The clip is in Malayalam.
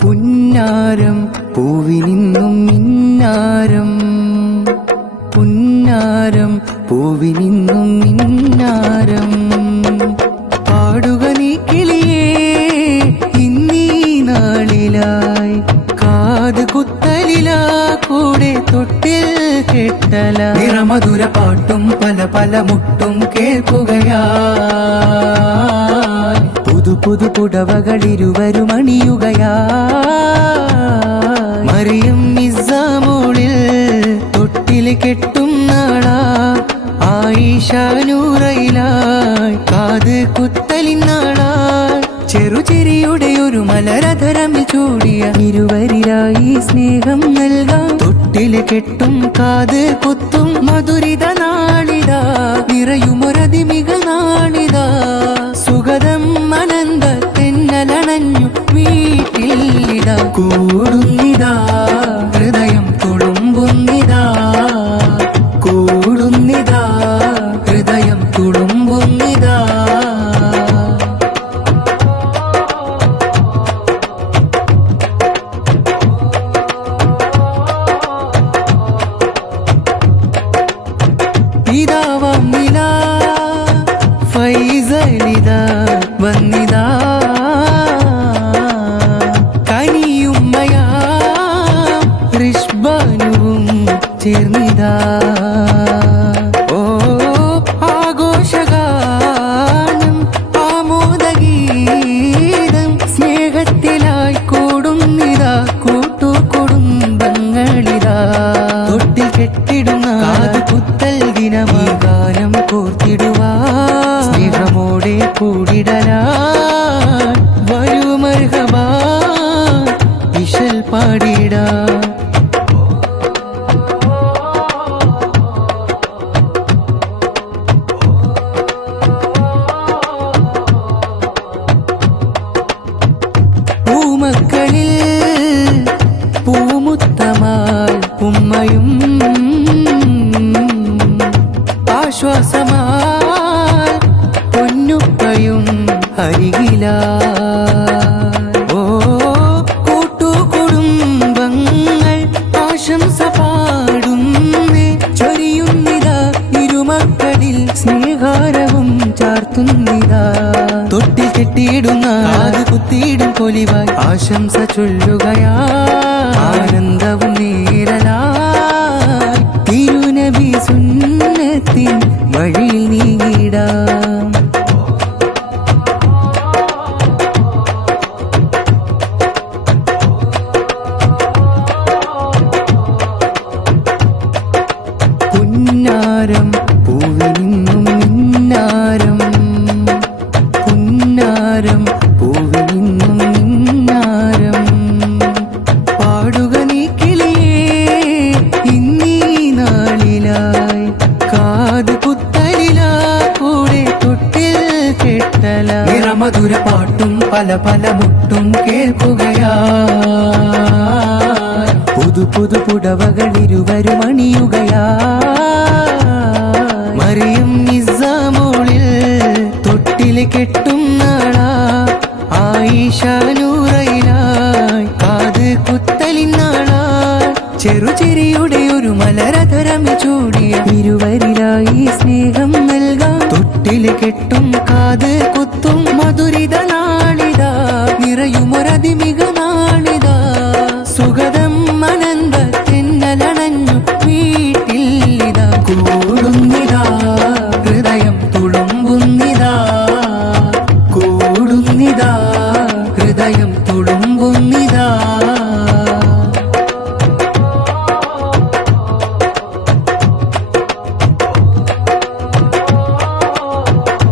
പുന്നാരം പൂവിനിന്നും മിന്നാരം, പുന്നാരം പൂവിനിന്നും മിന്നാരം. പാടുക നീ കിളിയേ ഇന്നീ നാളിലായി, കാത് കുത്തലിലാ കൂടെ തൊട്ടിൽ കെട്ടല. നിറമധുര പാട്ടും പല പല മുട്ടും കേൾക്കുകയാ, പുതു പുതു പുടവകളിരുവരും അണിയുകയാ. മറിയം നിസാമോളിൽ തൊട്ടിൽ കെട്ടും നാളാ, ആയിഷ നൂറയിലായി കാത് കുത്തലിനാളാ. ചെറുചെരിയുടെ ഒരു മലരധരമിൽ ചൂടിയ ഇരുവരിലായി സ്നേഹം നൽകാം. തൊട്ടിൽ കെട്ടും കാത് കുത്തും മധുരിത നാളിതാ, നിറയുമൊരതിമിക നാളിതാ. സുഗതം അനന്ത തെന്നലണഞ്ഞു വീട്ടിലിതാ, കൂടുന്നിതാ ഹൃദയം തുളുമ്പുന്നിതാ, കൂടുന്നിതാ ഹൃദയം തുളുമ്പുന്നിതാ. ഇതാവാം നില ഫൈസലിതാ വന്നിതാ, കനിയുമ്മയാ റിഷ്ബാനുവും ചേർന്നിതാ. ഓ ആഘോഷഗാനം ആമോദഗീതം, സ്നേഹത്തിലായി കൂടുന്നിതാ കൂട്ടുകുടുംബങ്ങളിതാ. തൊട്ടിൽ കെട്ടിടുന്ന കാത് കുത്തൽ ദിനമാ, ഗാനം കോർത്തിടുവാ സ്നേഹമോടെ കൂടിടലാ. വരൂ മർഹബാ ഇശൽ പാടിടാ. പൂമക്കളിൽ പൂമുത്തമായി ഉമ്മയും, ആശ്വാസമായി പൊന്നുപ്പയും അരികിലായി. ഓ കൂട്ടുകുടുംബങ്ങൾ ആശംസ പാടുന്നേ, ചൊരിയുന്നിതാ ഇരുമക്കളിൽ സ്നേഹാരവും ചാർത്തുന്നിതാ. തൊട്ടിൽ കെട്ടിയിടുന്ന കാത് കുത്തിയിടും പൊലിവായി ആശംസ ചൊല്ലുകയാ, ആനന്ദവും നേരലായി തിരുനബി സുന്നത്തിൻ വഴിയിൽ നീങ്ങിടാം. പുന്നാരം പൂവിനിന്നും മിന്നാരം, പുന്നാരം പൂവിനിന്നും മിന്നാരം. പാടുക നീ കിളിയേ ഇന്നീ നാളിലായി, കാത് കുത്തലിലാ കൂടെ തൊട്ടിൽ കെട്ടല. നിറമധുര പാട്ടും പല പല മുട്ടും കേൾക്കുകയാ, പുതു പുതു പുടവകളിരുവരും അണിയുകയാ. മറിയം നിസാമോളിൽ തൊട്ടിൽ കെട്ടും നാളാ, ആയിഷ നൂറയിലായി കാത് കുത്തലിനാളാ. ചെറുചെരിയുടെ ഒരു മലരധരമിൽ ചൂടിയ ഇരുവരിലായി സ്നേഹം നൽകാം. തൊട്ടിൽ കെട്ടും കാത് കുത്തും മധുരിത നാളിതാ, നിറയുമൊരതിമി